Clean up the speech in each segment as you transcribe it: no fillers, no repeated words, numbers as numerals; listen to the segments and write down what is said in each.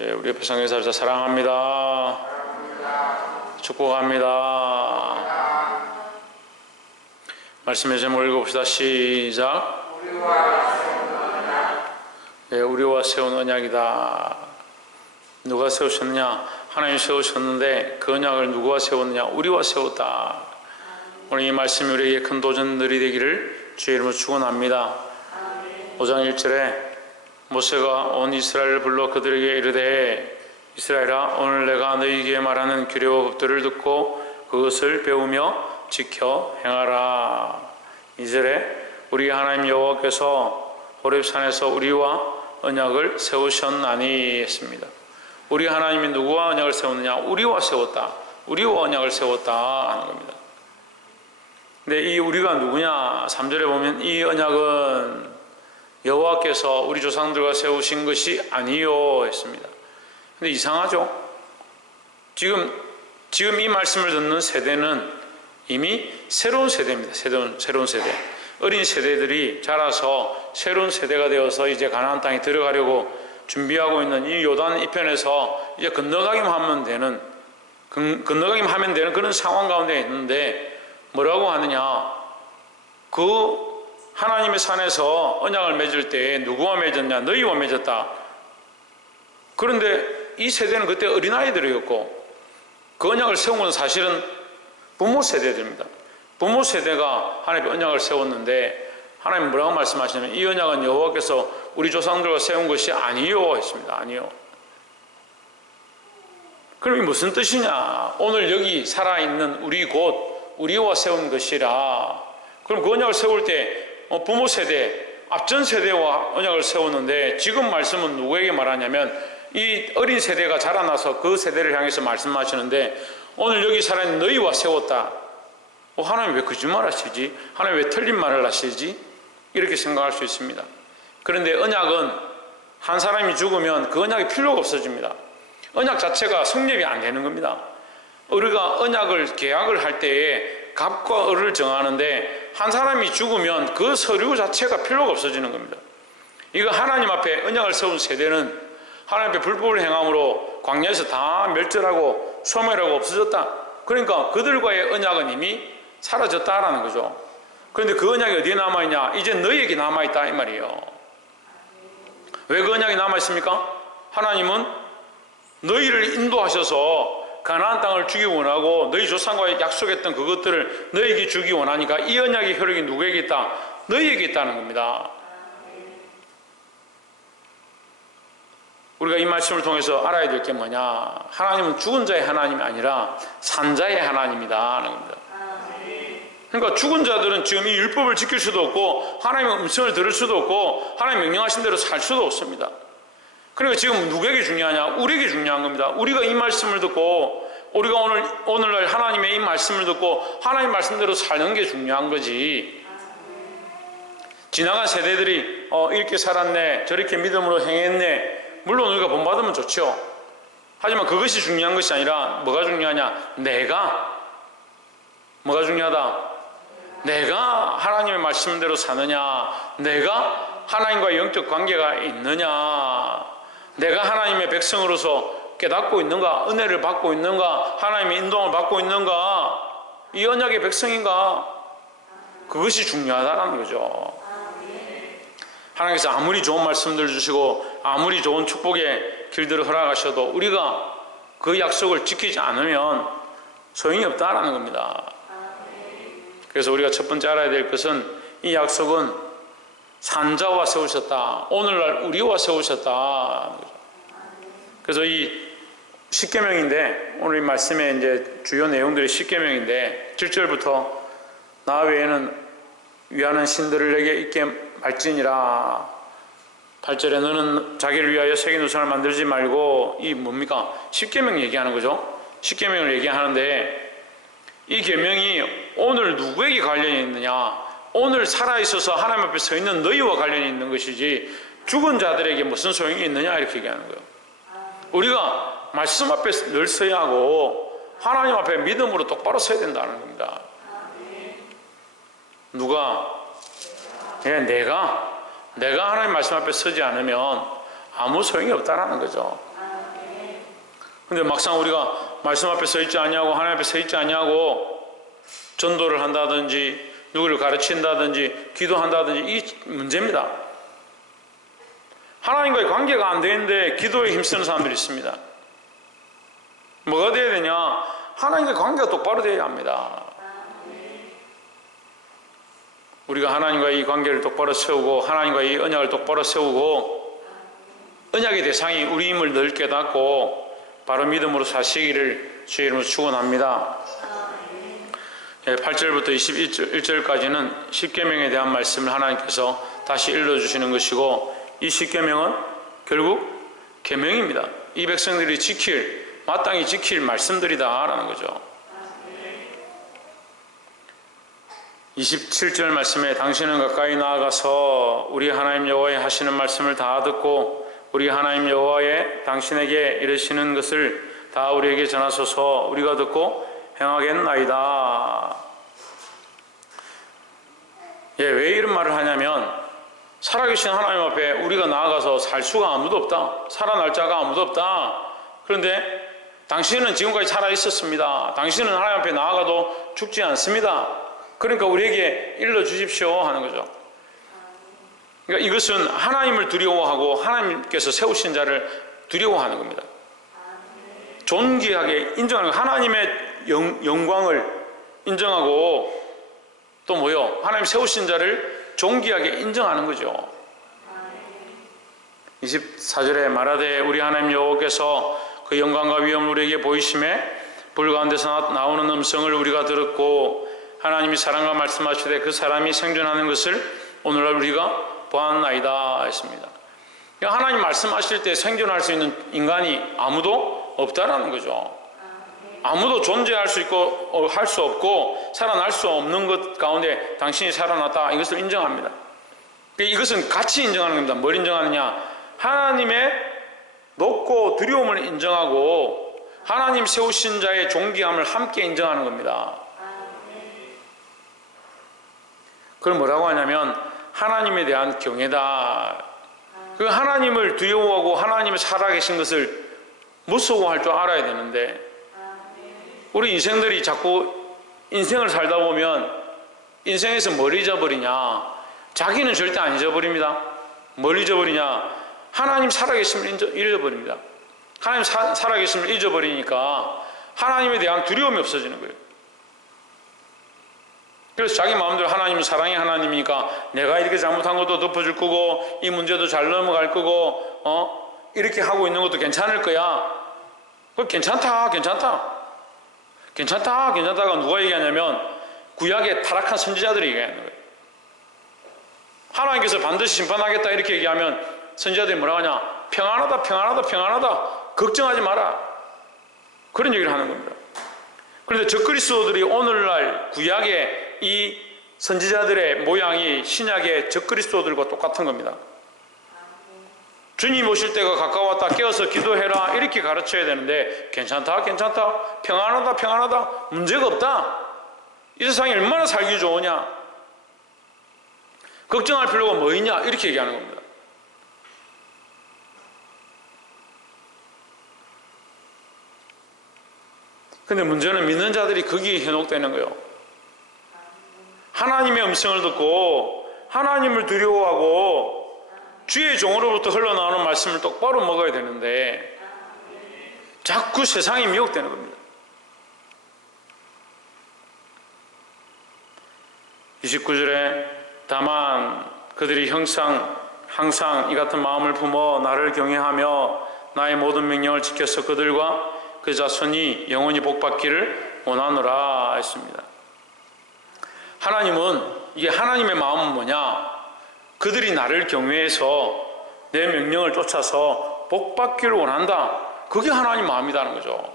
예, 우리 옆에 성교사를 사랑합니다. 축복합니다. 말씀의 제목을 읽어봅시다. 시작. 예, 우리와 세운 언약이다. 누가 세우셨느냐? 하나님이 세우셨는데 그 언약을 누구와 세웠느냐? 우리와 세웠다. 오늘 이 말씀이 우리에게 큰 도전들이 되기를 주의 이름으로 축원합니다. 5장 1절에 모세가 온 이스라엘을 불러 그들에게 이르되 이스라엘아, 오늘 내가 너희에게 말하는 규례와 법도를 듣고 그것을 배우며 지켜 행하라. 2절에 우리 하나님 여호와께서 호렙산에서 우리와 언약을 세우셨나니 했습니다. 우리 하나님이 누구와 언약을 세웠느냐? 우리와 세웠다. 우리와 언약을 세웠다 하는 겁니다. 근데 이 우리가 누구냐? 3절에 보면 이 언약은 여호와께서 우리 조상들과 세우신 것이 아니요 했습니다. 근데 이상하죠? 지금 이 말씀을 듣는 세대는 이미 새로운 세대입니다. 새로운 세대. 어린 세대들이 자라서 새로운 세대가 되어서 이제 가나안 땅에 들어가려고 준비하고 있는 이 요단 이편에서 이제 건너가기만 하면 되는 그런 상황 가운데 있는데 뭐라고 하느냐? 그 하나님의 산에서 언약을 맺을 때 누구와 맺었냐? 너희와 맺었다. 그런데 이 세대는 그때 어린아이들이었고 그 언약을 세운 건 사실은 부모 세대들입니다. 부모 세대가 하나님의 언약을 세웠는데 하나님 뭐라고 말씀하시냐면 이 언약은 여호와께서 우리 조상들과 세운 것이 아니요 했습니다. 아니요. 그럼 이 무슨 뜻이냐? 오늘 여기 살아있는 우리 곧 우리와 세운 것이라. 그럼 그 언약을 세울 때 부모 세대, 앞전 세대와 언약을 세웠는데 지금 말씀은 누구에게 말하냐면 이 어린 세대가 자라나서 그 세대를 향해서 말씀하시는데 오늘 여기 살아있는 너희와 세웠다. 하나님 왜 거짓말 하시지? 하나님 왜 틀린 말을 하시지? 이렇게 생각할 수 있습니다. 그런데 언약은 한 사람이 죽으면 그 언약이 필요가 없어집니다. 언약 자체가 성립이 안 되는 겁니다. 우리가 언약을 계약을 할 때에 갑과 을을 정하는데 한 사람이 죽으면 그 서류 자체가 필요가 없어지는 겁니다. 이거 하나님 앞에 언약을 세운 세대는 하나님 앞에 불법을 행함으로 광야에서 다 멸절하고 소멸하고 없어졌다. 그러니까 그들과의 언약은 이미 사라졌다라는 거죠. 그런데 그 언약이 어디에 남아있냐? 이제 너희에게 남아있다 이 말이에요. 왜 그 언약이 남아있습니까? 하나님은 너희를 인도하셔서 가나안 땅을 주기 원하고 너희 조상과 약속했던 그것들을 너희에게 주기 원하니까 이 언약의 효력이 누구에게 있다? 너희에게 있다는 겁니다. 우리가 이 말씀을 통해서 알아야 될 게 뭐냐? 하나님은 죽은 자의 하나님이 아니라 산 자의 하나님이다 하는 겁니다. 그러니까 죽은 자들은 지금 이 율법을 지킬 수도 없고 하나님의 음성을 들을 수도 없고 하나님 명령하신 대로 살 수도 없습니다. 그러니까 지금 누구에게 중요하냐? 우리에게 중요한 겁니다. 우리가 이 말씀을 듣고 우리가 오늘날 하나님의 이 말씀을 듣고 하나님 말씀대로 사는 게 중요한 거지. 지나간 세대들이 이렇게 살았네, 저렇게 믿음으로 행했네. 물론 우리가 본받으면 좋죠. 하지만 그것이 중요한 것이 아니라 뭐가 중요하냐? 뭐가 중요하다? 내가 하나님의 말씀대로 사느냐? 내가 하나님과 영적 관계가 있느냐? 내가 하나님의 백성으로서 깨닫고 있는가? 은혜를 받고 있는가? 하나님의 인도함을 받고 있는가? 이 언약의 백성인가? 그것이 중요하다는 거죠. 하나님께서 아무리 좋은 말씀들 주시고 아무리 좋은 축복의 길들을 허락하셔도 우리가 그 약속을 지키지 않으면 소용이 없다라는 겁니다. 그래서 우리가 첫 번째 알아야 될 것은 이 약속은 산자와 세우셨다. 오늘날 우리와 세우셨다. 그래서 이 십계명인데 오늘 이 말씀의 이제 주요 내용들이 십계명인데 7절부터 나 외에는 위하는 신들을 내게 있게 말지니라. 8절에 너는 자기를 위하여 새긴 우상을 만들지 말고 이 뭡니까? 십계명 얘기하는 거죠. 십계명을 얘기하는데 이 계명이 오늘 누구에게 관련이 있느냐? 오늘 살아있어서 하나님 앞에 서 있는 너희와 관련이 있는 것이지 죽은 자들에게 무슨 소용이 있느냐 이렇게 얘기하는 거예요. 우리가 말씀 앞에 늘 서야 하고 하나님 앞에 믿음으로 똑바로 서야 된다는 겁니다. 누가? 내가 하나님 말씀 앞에 서지 않으면 아무 소용이 없다라는 거죠. 근데 막상 우리가 말씀 앞에 서 있지 아니하고 하나님 앞에 서 있지 아니하고 전도를 한다든지 누구를 가르친다든지 기도한다든지 이 문제입니다. 하나님과의 관계가 안 되는데 기도에 힘쓰는 사람들이 있습니다. 뭐가 돼야 되냐? 하나님과의 관계가 똑바로 돼야 합니다. 우리가 하나님과의 이 관계를 똑바로 세우고 하나님과의 이 언약을 똑바로 세우고 언약의 대상이 우리임을 늘 깨닫고 바로 믿음으로 사시기를 주의 이름으로 축원합니다. 8절부터 21절까지는 십계명에 대한 말씀을 하나님께서 다시 일러주시는 것이고 이 십계명은 결국 계명입니다. 이 백성들이 마땅히 지킬 말씀들이다라는 거죠. 27절 말씀에 당신은 가까이 나아가서 우리 하나님 여호와의 하시는 말씀을 다 듣고 우리 하나님 여호와의 당신에게 이르시는 것을 다 우리에게 전하소서 우리가 듣고 행하겠나이다. 왜 이런 말을 하냐면 살아계신 하나님 앞에 우리가 나아가서 살 수가 아무도 없다. 살아날 자가 아무도 없다. 그런데 당신은 지금까지 살아 있었습니다. 당신은 하나님 앞에 나아가도 죽지 않습니다. 그러니까 우리에게 일러주십시오 하는 거죠. 그러니까 이것은 하나님을 두려워하고 하나님께서 세우신 자를 두려워하는 겁니다. 존귀하게 인정하는 거. 하나님의 영광을 인정하고 또 뭐요? 하나님 세우신 자를 존귀하게 인정하는 거죠. 24절에 말하되 우리 하나님 여호와께서 그 영광과 위엄을 우리에게 보이심에 불 가운데서 나오는 음성을 우리가 들었고 하나님이 사람과 말씀하시되 그 사람이 생존하는 것을 오늘날 우리가 보았나이다 했습니다. 그러니까 하나님 말씀하실 때 생존할 수 있는 인간이 아무도 없다라는 거죠. 아무도 존재할 수 있고 할 수 없고 살아날 수 없는 것 가운데 당신이 살아났다 이것을 인정합니다. 이것은 같이 인정하는 겁니다. 뭘 인정하느냐? 하나님의 높고 두려움을 인정하고 하나님 세우신 자의 존귀함을 함께 인정하는 겁니다. 그걸 뭐라고 하냐면 하나님에 대한 경외다. 그 하나님을 두려워하고 하나님의 살아계신 것을 무서워할 줄 알아야 되는데 우리 인생들이 자꾸 인생을 살다 보면 인생에서 뭘 잊어버리냐? 자기는 절대 안 잊어버립니다. 뭘 잊어버리냐? 하나님 살아계심을 잊어버립니다. 하나님 살아계심을 잊어버리니까 하나님에 대한 두려움이 없어지는 거예요. 그래서 자기 마음대로 하나님은 사랑의 하나님이니까 내가 이렇게 잘못한 것도 덮어줄 거고 이 문제도 잘 넘어갈 거고 이렇게 하고 있는 것도 괜찮을 거야. 괜찮다가 누가 얘기하냐면 구약의 타락한 선지자들이 얘기하는 거예요. 하나님께서 반드시 심판하겠다 이렇게 얘기하면 선지자들이 뭐라고 하냐? 평안하다 걱정하지 마라 그런 얘기를 하는 겁니다. 그런데 적그리스도들이 오늘날 구약의 이 선지자들의 모양이 신약의 적그리스도들과 똑같은 겁니다. 주님 오실 때가 가까웠다 깨어서 기도해라 이렇게 가르쳐야 되는데 괜찮다 평안하다 문제가 없다 이 세상이 얼마나 살기 좋으냐 걱정할 필요가 뭐 있냐 이렇게 얘기하는 겁니다. 근데 문제는 믿는 자들이 거기에 현혹되는 거예요. 하나님의 음성을 듣고 하나님을 두려워하고 주의 종으로부터 흘러나오는 말씀을 똑바로 먹어야 되는데 자꾸 세상이 미혹되는 겁니다. 29절에 다만 그들이 항상 이 같은 마음을 품어 나를 경외하며 나의 모든 명령을 지켜서 그들과 그 자손이 영원히 복받기를 원하노라 했습니다. 하나님은 이게 하나님의 마음은 뭐냐? 그들이 나를 경외해서 내 명령을 쫓아서 복받기를 원한다. 그게 하나님 마음이라는 거죠.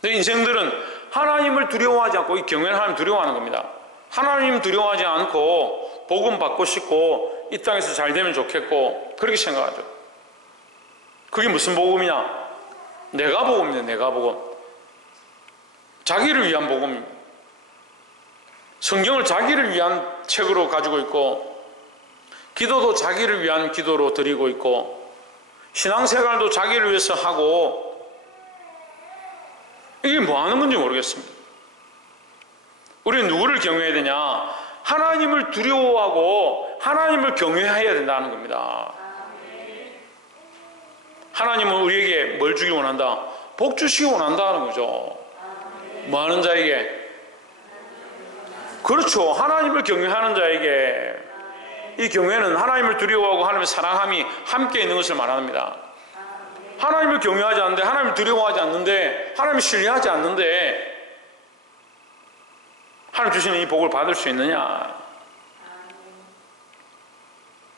내 인생들은 하나님을 두려워하지 않고 이 경외는 하나님 두려워하는 겁니다. 하나님 두려워하지 않고 복음 받고 싶고 이 땅에서 잘 되면 좋겠고 그렇게 생각하죠. 그게 무슨 복음이냐? 내가 복음입니다. 내가 복음. 자기를 위한 복음입니다. 성경을 자기를 위한 책으로 가지고 있고 기도도 자기를 위한 기도로 드리고 있고 신앙생활도 자기를 위해서 하고, 이게 뭐 하는 건지 모르겠습니다. 우리는 누구를 경외해야 되냐? 하나님을 두려워하고 하나님을 경외해야 된다는 겁니다. 하나님은 우리에게 뭘 주기 원한다? 복 주시기 원한다는 거죠. 뭐 하는 자에게? 그렇죠. 하나님을 경외하는 자에게. 이 경외는 하나님을 두려워하고 하나님을 사랑함이 함께 있는 것을 말합니다. 하나님을 경외하지 않는데, 하나님을 두려워하지 않는데, 하나님을 신뢰하지 않는데 하나님 주시는 이 복을 받을 수 있느냐?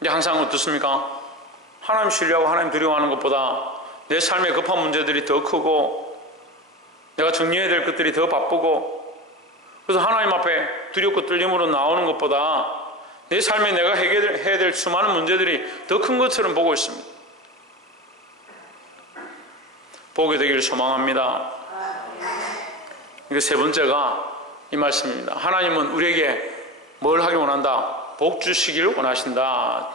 이제 항상 어떻습니까? 하나님 신뢰하고 하나님 두려워하는 것보다 내 삶의 급한 문제들이 더 크고 내가 정리해야 될 것들이 더 바쁘고, 그래서 하나님 앞에 두렵고 떨림으로 나오는 것보다 내 삶에 내가 해결해야 될 수많은 문제들이 더 큰 것처럼 보고 있습니다. 보게 되기를 소망합니다. 이게 세 번째가 이 말씀입니다. 하나님은 우리에게 뭘 하기 원한다? 복 주시기를 원하신다.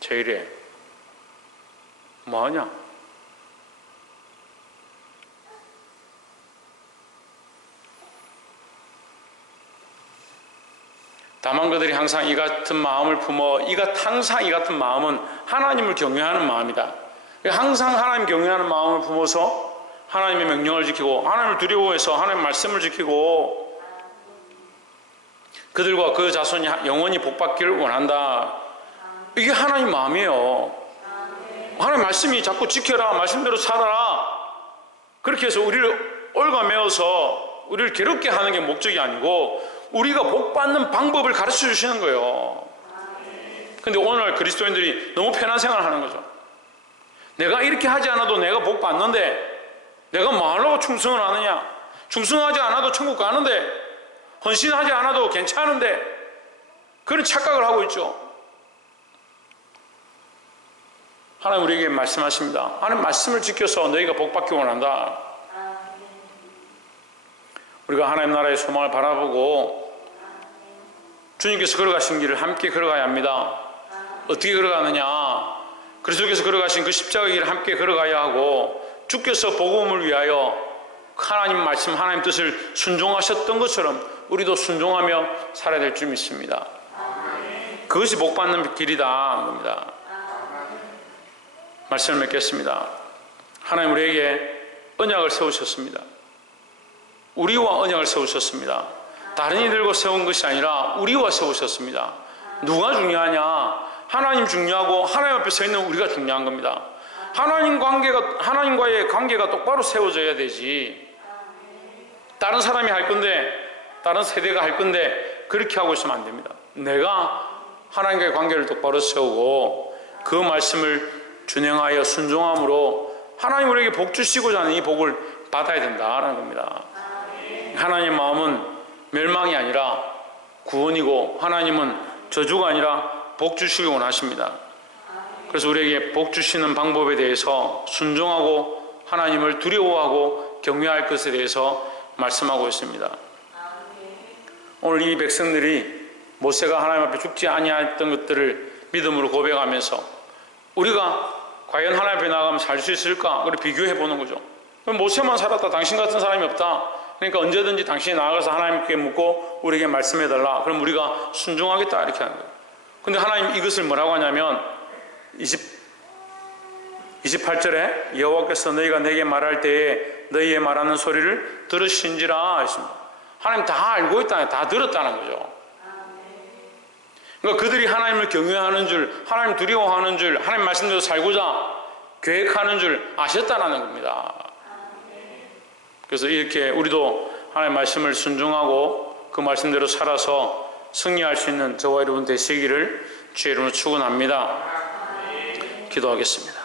제일에 뭐하냐? 다만 그들이 항상 이 같은 마음을 품어, 항상 이 같은 마음은 하나님을 경외하는 마음이다. 항상 하나님 경외하는 마음을 품어서 하나님의 명령을 지키고 하나님을 두려워해서 하나님의 말씀을 지키고 그들과 그 자손이 영원히 복받기를 원한다. 이게 하나님 마음이에요. 하나님 말씀이 자꾸 지켜라, 말씀대로 살아라, 그렇게 해서 우리를 얽어매어서 우리를 괴롭게 하는 게 목적이 아니고 우리가 복받는 방법을 가르쳐 주시는 거예요. 근데 오늘날 그리스도인들이 너무 편한 생활을 하는 거죠. 내가 이렇게 하지 않아도 내가 복받는데 내가 뭐 하려고 충성을 하느냐? 충성하지 않아도 천국 가는데, 헌신하지 않아도 괜찮은데, 그런 착각을 하고 있죠. 하나님 우리에게 말씀하십니다. 하나님 말씀을 지켜서 너희가 복받기 원한다. 우리가 하나님 나라의 소망을 바라보고 주님께서 걸어가신 길을 함께 걸어가야 합니다. 어떻게 걸어가느냐? 그리스도께서 걸어가신 그 십자가 길을 함께 걸어가야 하고, 주께서 복음을 위하여 하나님 말씀, 하나님 뜻을 순종하셨던 것처럼 우리도 순종하며 살아야 될 줄 믿습니다. 그것이 복받는 길이다 겁니다. 말씀을 맺겠습니다. 하나님 우리에게 언약을 세우셨습니다. 우리와 언약을 세우셨습니다. 다른 이들과 세운 것이 아니라 우리와 세우셨습니다. 누가 중요하냐? 하나님 중요하고 하나님 앞에 서 있는 우리가 중요한 겁니다. 하나님과의 관계가 똑바로 세워져야 되지. 다른 사람이 할 건데, 다른 세대가 할 건데 그렇게 하고 있으면 안 됩니다. 내가 하나님과의 관계를 똑바로 세우고 그 말씀을 준행하여 순종함으로 하나님 우리에게 복 주시고자 하는 이 복을 받아야 된다라는 겁니다. 하나님의 마음은 멸망이 아니라 구원이고, 하나님은 저주가 아니라 복 주시기 원하십니다. 그래서 우리에게 복 주시는 방법에 대해서 순종하고 하나님을 두려워하고 경외할 것에 대해서 말씀하고 있습니다. 오늘 이 백성들이 모세가 하나님 앞에 죽지 아니했던 것들을 믿음으로 고백하면서 우리가 과연 하나님 앞에 나가면 살 수 있을까? 그걸 비교해 보는 거죠. 모세만 살았다, 당신 같은 사람이 없다. 그러니까 언제든지 당신이 나아가서 하나님께 묻고 우리에게 말씀해달라. 그럼 우리가 순종하겠다, 이렇게 하는 거예요. 근데 하나님 이것을 뭐라고 하냐면 28절에 여호와께서 너희가 내게 말할 때에 너희의 말하는 소리를 들으신지라 했습니다. 하나님 다 알고 있다는, 다 들었다는 거죠. 그러니까 그들이 하나님을 경외하는 줄, 하나님 두려워하는 줄, 하나님 말씀대로 살고자 계획하는 줄 아셨다는 겁니다. 그래서 이렇게 우리도 하나님 말씀을 순종하고 그 말씀대로 살아서 승리할 수 있는 저와 여러분 되시기를 주의 이름으로 축원합니다. 기도하겠습니다.